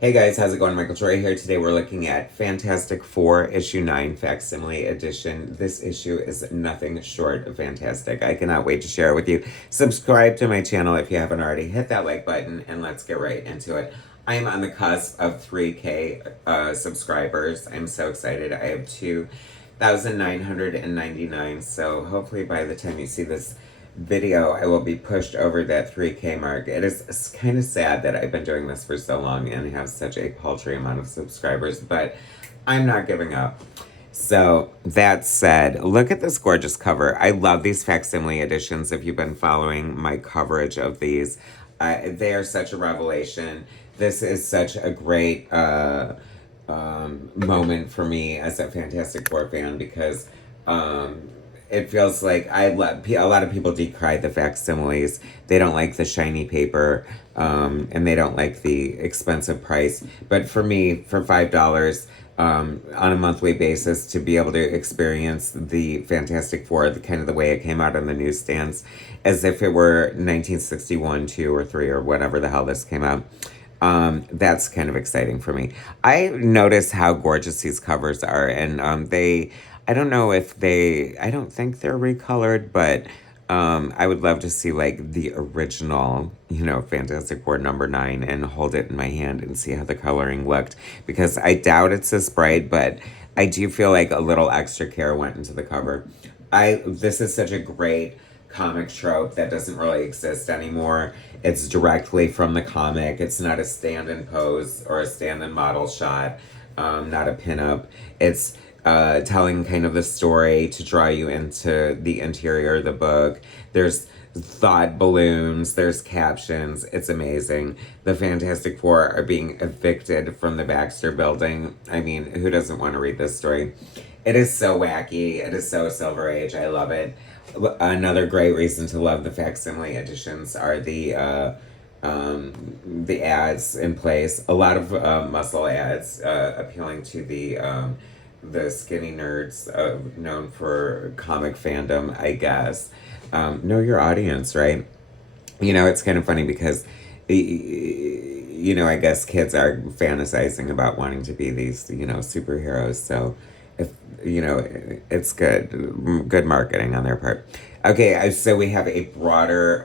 Hey guys, how's it going? Michael Troy here. Today we're looking at Fantastic Four issue 9 Facsimile edition. This issue is nothing short of fantastic. I cannot wait to share it with you. Subscribe to my channel if you haven't already. Hit that like button and let's get right into it. I am on the cusp of 3K subscribers. I'm so excited. I have 2,999, so hopefully by the time you see this video, I will be pushed over that 3K mark. It's kind of sad that I've been doing this for so long and have such a paltry amount of subscribers, but I'm not giving up. So, that said, look at this gorgeous cover. I love these facsimile editions. If you've been following my coverage of these, they are such a revelation. This is such a great moment for me as a Fantastic Four fan because it feels like a lot of people decry the facsimiles. They don't like the shiny paper, and they don't like the expensive price. But for me, for $5 on a monthly basis, to be able to experience the Fantastic Four, the kind of the way it came out on the newsstands, as if it were 1961, 2, or 3, or whatever the hell this came out. That's kind of exciting for me. I notice how gorgeous these covers are, and I don't know if I don't think they're recolored, but I would love to see like the original, Fantastic Four #9 and hold it in my hand and see how the coloring looked, because I doubt it's this bright, but I do feel like a little extra care went into the cover. This is such a great comic trope that doesn't really exist anymore. It's directly from the comic. It's not a stand-in pose or a stand-in model shot, not a pinup. It's telling kind of the story to draw you into the interior of the book. There's thought balloons, there's captions. It's amazing. The Fantastic Four are being evicted from the Baxter building. I mean, who doesn't want to read this story? It is so wacky. It is so Silver Age. I love it. Another great reason to love the facsimile editions are the ads in place. A lot of muscle ads appealing to the skinny nerds known for comic fandom, I guess. Know your audience, right? It's kind of funny because, I guess kids are fantasizing about wanting to be these, superheroes. So, if, it's good marketing on their part. Okay, so we have a broader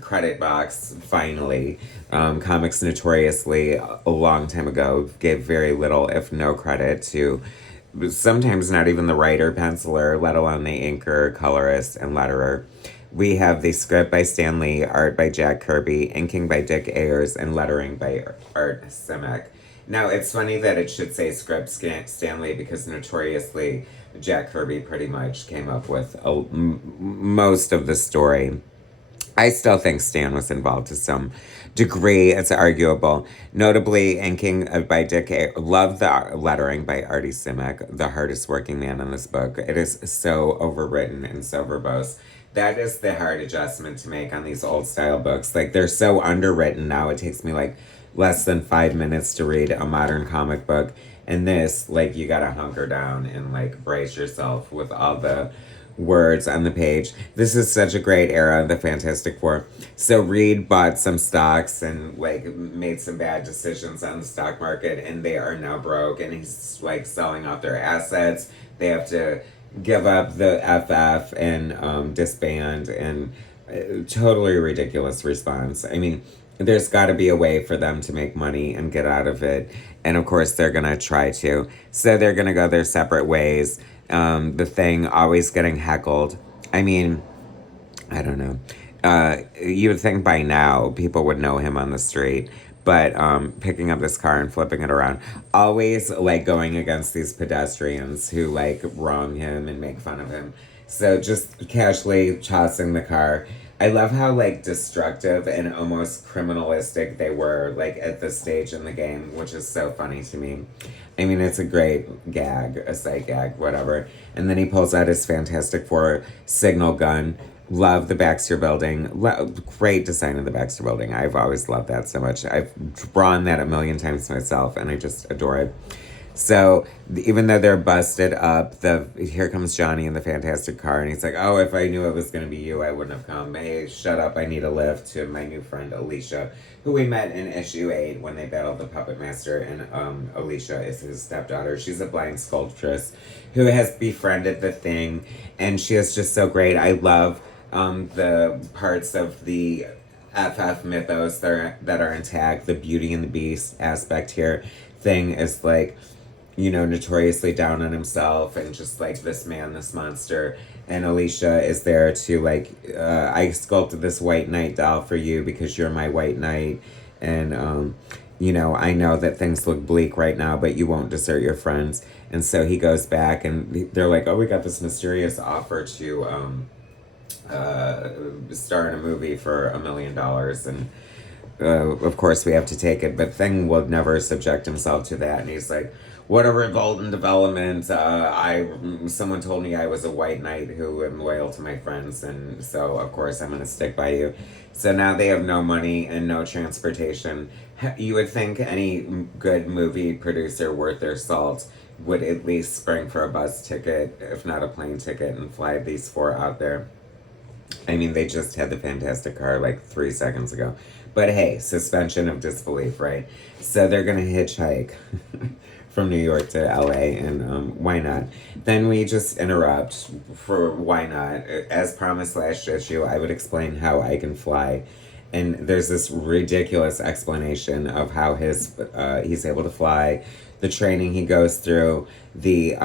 credit box, finally. Comics notoriously, a long time ago, gave very little, if no credit to sometimes not even the writer, penciler, let alone the inker, colorist, and letterer. We have the script by Stan Lee, art by Jack Kirby, inking by Dick Ayers, and lettering by Art Simek. Now, it's funny that it should say script Stan Lee because notoriously Jack Kirby pretty much came up with most of the story. I still think Stan was involved to some degree. It's arguable. Notably, inking by Dick A. Love the lettering by Artie Simek, the hardest working man in this book. It is so overwritten and so verbose. That is the hard adjustment to make on these old style books. Like, they're so underwritten now. It takes me like less than 5 minutes to read a modern comic book. And this, like, you gotta hunker down and like brace yourself with all the words on the page. This is such a great era of the Fantastic Four. So Reed bought some stocks and like made some bad decisions on the stock market, and they are now broke, and he's like selling off their assets. They have to give up the FF and disband, and totally ridiculous response. I mean, there's got to be a way for them to make money and get out of it. And of course, they're going to try to. So they're going to go their separate ways. The Thing always getting heckled. I mean, I don't know. You would think by now people would know him on the street. But picking up this car and flipping it around, always like going against these pedestrians who like wrong him and make fun of him. So just casually tossing the car. I love how like destructive and almost criminalistic they were like at this stage in the game, which is so funny to me. I mean, it's a great gag, a sight gag, whatever. And then he pulls out his Fantastic Four signal gun. Love the Baxter building. Great design of the Baxter building. I've always loved that so much. I've drawn that a million times myself, and I just adore it. So even though they're busted up, the here comes Johnny in the fantastic car, and he's like, "Oh, if I knew it was gonna be you, I wouldn't have come. Hey, shut up! I need a lift." To my new friend Alicia, who we met in issue 8 when they battled the Puppet Master, and Alicia is his stepdaughter. She's a blind sculptress who has befriended the Thing, and she is just so great. I love the parts of the FF mythos that are intact. The Beauty and the Beast aspect here. Thing is like, notoriously down on himself and just like this man, this monster. And Alicia is there to like, I sculpted this white knight doll for you because you're my white knight. And, I know that things look bleak right now, but you won't desert your friends. And so he goes back and they're like, oh, we got this mysterious offer to star in a movie for $1 million. And of course we have to take it, but Thing will never subject himself to that. And he's like, what a revolt and development. Someone told me I was a white knight who am loyal to my friends, and so of course I'm going to stick by you. So now they have no money and no transportation. You would think any good movie producer worth their salt would at least spring for a bus ticket, if not a plane ticket, and fly these 4 out there. I mean, they just had the fantastic car like 3 seconds ago. But hey, suspension of disbelief, right? So they're going to hitchhike from New York to LA, and why not? Then we just interrupt for why not. As promised last issue, I would explain how I can fly. And there's this ridiculous explanation of how he's able to fly, the training he goes through, the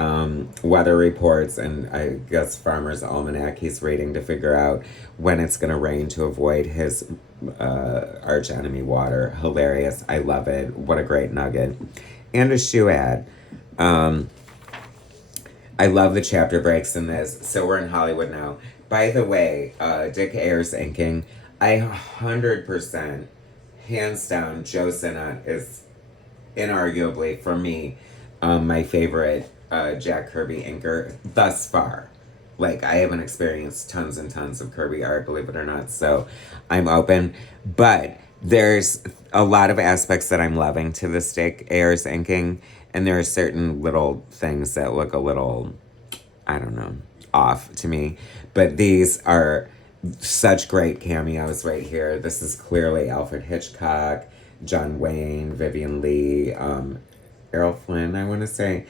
weather reports, and I guess Farmer's Almanac he's reading to figure out when it's going to rain to avoid his arch enemy water. Hilarious. I love it. What a great nugget. And a shoe ad. I love the chapter breaks in this. So we're in Hollywood now. By the way, Dick Ayers inking. I 100%, hands down, Joe Sinnott is inarguably, for me, my favorite Jack Kirby inker thus far. Like, I haven't experienced tons and tons of Kirby art, believe it or not, so I'm open. But there's a lot of aspects that I'm loving to this Dick Ayers inking, and there are certain little things that look a little, I don't know, off to me. But these are such great cameos right here. This is clearly Alfred Hitchcock, John Wayne, Vivian Lee, Errol Flynn, I want to say,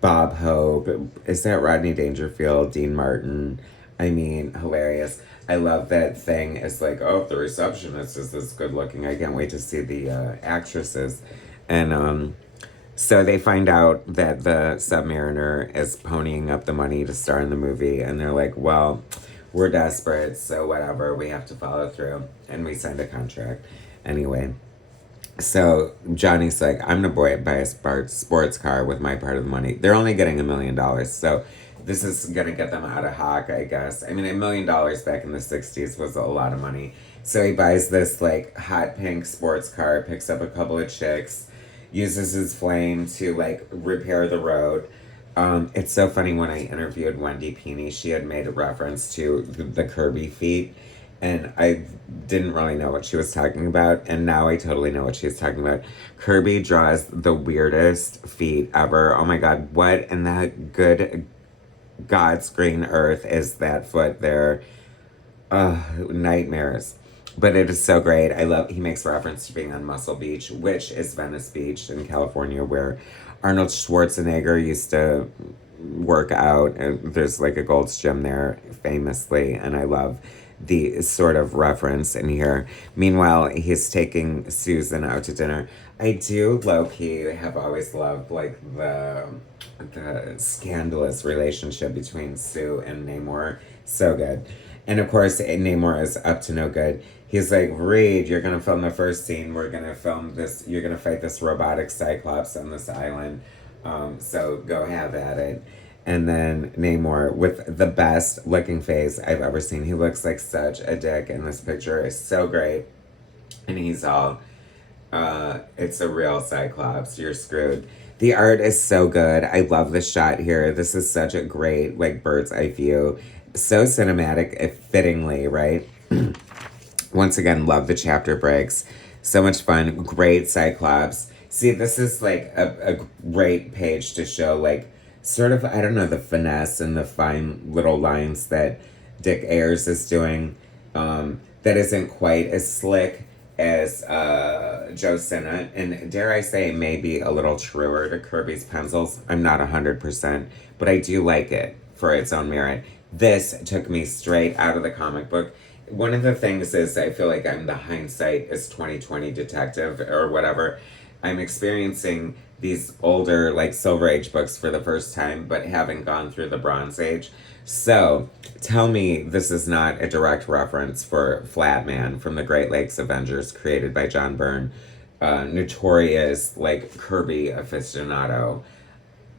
Bob Hope. Is that Rodney Dangerfield? Dean Martin? I mean, hilarious. I love that Thing. It's like, oh, the receptionist is this good looking. I can't wait to see the actresses. And so they find out that the Submariner is ponying up the money to star in the movie. And they're like, well, we're desperate, so whatever. We have to follow through. And we signed a contract. Anyway. So Johnny's like, I'm going to buy a sports car with my part of the money. They're only getting $1 million. So this is going to get them out of hock, I guess. I mean, $1 million back in the 60s was a lot of money. So he buys this like hot pink sports car, picks up a couple of chicks, uses his flame to like repair the road. It's so funny, when I interviewed Wendy Peeney, she had made a reference to the Kirby feet. And I didn't really know what she was talking about, and now I totally know what she's talking about. Kirby draws the weirdest feet ever. Oh my god, what in the good God's green earth is that foot there? Nightmares. But it is so great. He makes reference to being on Muscle Beach, which is Venice Beach in California, where Arnold Schwarzenegger used to work out. There's like a Gold's Gym there, famously, and I love the sort of reference in here. Meanwhile, he's taking Susan out to dinner. I do low-key have always loved like the scandalous relationship between Sue and Namor. So good. And of course, Namor is up to no good. He's like, Reed, you're gonna film the first scene. We're gonna film this. You're gonna fight this robotic Cyclops on this island. So go have at it. And then Namor, with the best looking face I've ever seen. He looks like such a dick in this picture. It's so great. And he's all, it's a real Cyclops. You're screwed. The art is so good. I love the shot here. This is such a great, like, bird's eye view. So cinematic, fittingly, right? Once again, love the chapter breaks. So much fun. Great Cyclops. See, this is like a great page to show, like, sort of, I don't know, the finesse and the fine little lines that Dick Ayers is doing. That isn't quite as slick as Joe Sinnott, and dare I say, maybe a little truer to Kirby's pencils. I'm not 100%, but I do like it for its own merit. This took me straight out of the comic book. One of the things is I feel like I'm the hindsight is 2020 detective or whatever. I'm experiencing these older, like, Silver Age books for the first time, but having gone through the Bronze Age. So, tell me this is not a direct reference for Flatman from the Great Lakes Avengers, created by John Byrne, notorious, like, Kirby aficionado.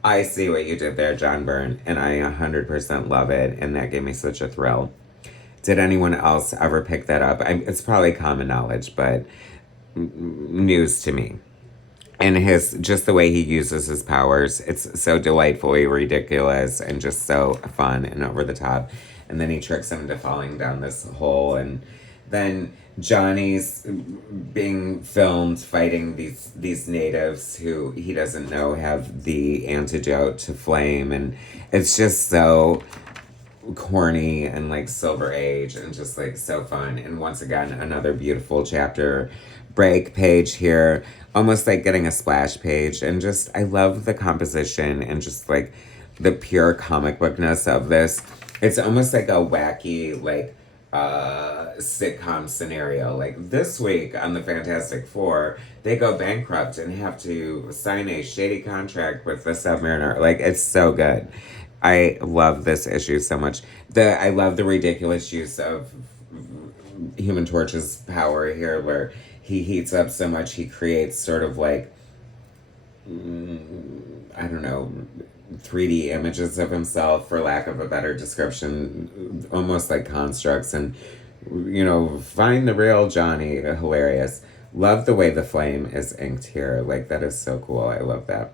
I see what you did there, John Byrne, and I 100% love it, and that gave me such a thrill. Did anyone else ever pick that up? It's probably common knowledge, but news to me. And his just the way he uses his powers, it's so delightfully ridiculous and just so fun and over the top. And then he tricks him into falling down this hole, and then Johnny's being filmed fighting these natives who he doesn't know have the antidote to flame, and it's just so corny and like Silver Age and just like so fun. And once again, another beautiful chapter break page here, almost like getting a splash page. And just, I love the composition and just like the pure comic bookness of this. It's almost like a wacky, like, sitcom scenario. Like this week on the Fantastic Four, they go bankrupt and have to sign a shady contract with the Submariner. Like, it's so good. I love this issue so much. I love the ridiculous use of Human Torch's power here, where he heats up so much he creates sort of like, I don't know, 3D images of himself, for lack of a better description, almost like constructs. And, you know, find the real Johnny, hilarious. Love the way the flame is inked here. Like, that is so cool. I love that.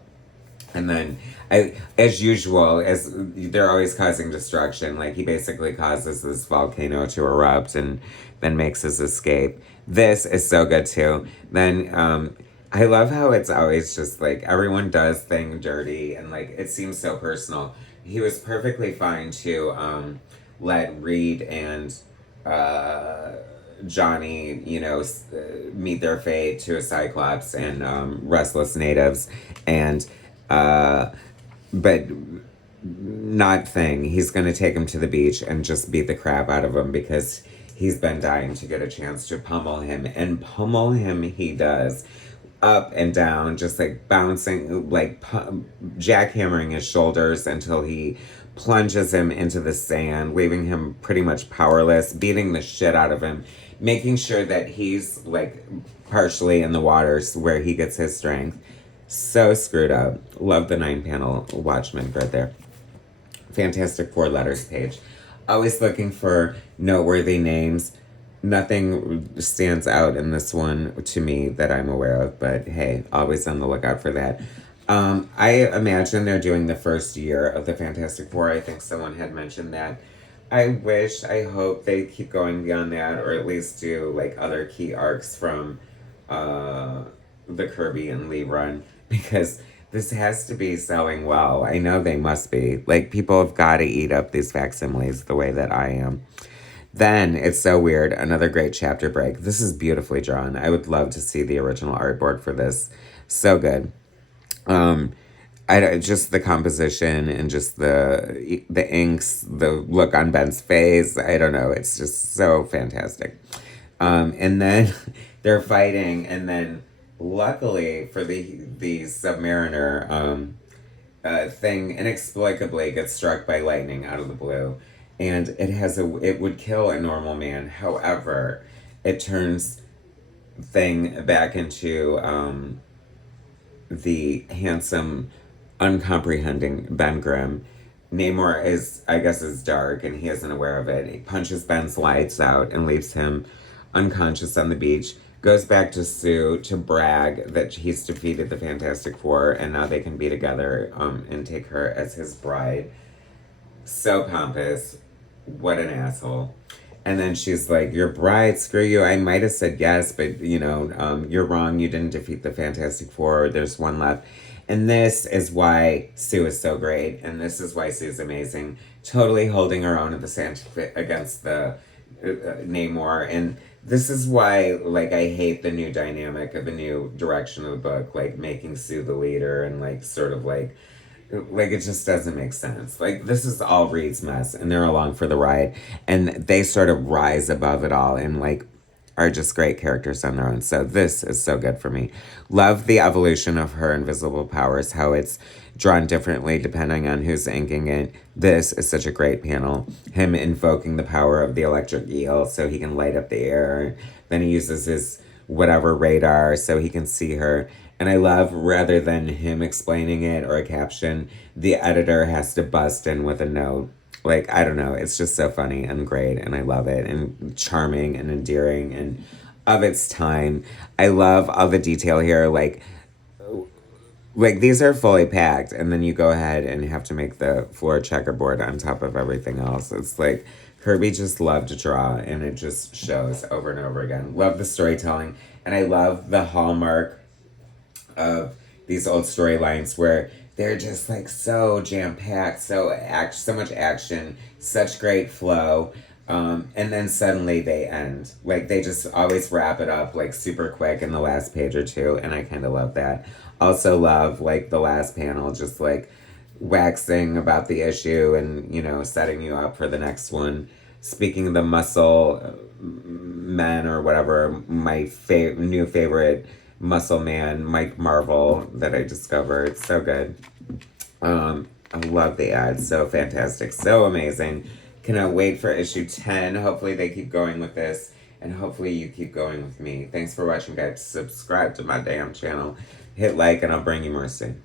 And then, as usual, as they're always causing destruction, like he basically causes this volcano to erupt and then makes his escape. This is so good too. Then, I love how it's always just like everyone does thing dirty and like it seems so personal. He was perfectly fine to let Reed and Johnny, you know, meet their fate to a Cyclops and restless natives, and but not Thing. He's gonna take him to the beach and just beat the crap out of him because he's been dying to get a chance to pummel him, and pummel him he does. Up and down, just like bouncing, like jackhammering his shoulders until he plunges him into the sand, leaving him pretty much powerless, beating the shit out of him, making sure that he's like partially in the waters where he gets his strength. So screwed up. Love the 9-panel Watchmen right there. Fantastic 4 letters page. Always looking for noteworthy names. Nothing stands out in this one to me that I'm aware of, but hey, always on the lookout for that. I imagine they're doing the first year of the Fantastic Four. I think someone had mentioned that. I hope they keep going beyond that, or at least do like other key arcs from the Kirby and Lee run, because this has to be selling well. I know they must be. Like, people have got to eat up these facsimiles the way that I am. Then, it's so weird, another great chapter break. This is beautifully drawn. I would love to see the original artboard for this. So good. Just the composition and just the inks, the look on Ben's face. I don't know. It's just so fantastic. And then they're fighting, and then luckily for the Submariner, Thing inexplicably gets struck by lightning out of the blue, and it would kill a normal man. However, it turns Thing back into the handsome, uncomprehending Ben Grimm. Namor is dark, and he isn't aware of it. He punches Ben's lights out and leaves him unconscious on the beach. Goes back to Sue to brag that he's defeated the Fantastic Four, and now they can be together and take her as his bride. So pompous. What an asshole. And then she's like, "Your bride, screw you. I might have said yes, but you're wrong. You didn't defeat the Fantastic Four. There's one left." And this is why Sue is so great, and this is why Sue's amazing. Totally holding her own at the against the Namor, and this is why, like, I hate the new dynamic of the new direction of the book, like making Sue the leader, and like sort of like it just doesn't make sense. Like, this is all Reed's mess, and they're along for the ride, and they sort of rise above it all, and like are just great characters on their own. So this is so good for me. Love the evolution of her invisible powers, how it's drawn differently depending on who's inking it. This is such a great panel. Him invoking the power of the electric eel so he can light up the air. Then he uses his whatever radar so he can see her. And I love, rather than him explaining it or a caption, the editor has to bust in with a note. Like, I don't know, it's just so funny and great, and I love it, and charming and endearing and of its time. I love all the detail here, like these are fully packed, and then you go ahead and have to make the floor checkerboard on top of everything else. It's like Kirby just loved to draw, and it just shows over and over again. Love the storytelling, and I love the hallmark of these old storylines where they're just like so jam packed, so much action, such great flow, and then suddenly they end. Like, they just always wrap it up like super quick in the last page or two, and I kind of love that. Also love like the last panel, just like waxing about the issue and setting you up for the next one. Speaking of the muscle men or whatever, my new favorite muscle man, Mike Marvel, that I discovered. So good. I love the ads. So fantastic. So amazing. Cannot wait for issue 10. Hopefully they keep going with this. And hopefully you keep going with me. Thanks for watching, guys. Subscribe to my damn channel. Hit like and I'll bring you more soon.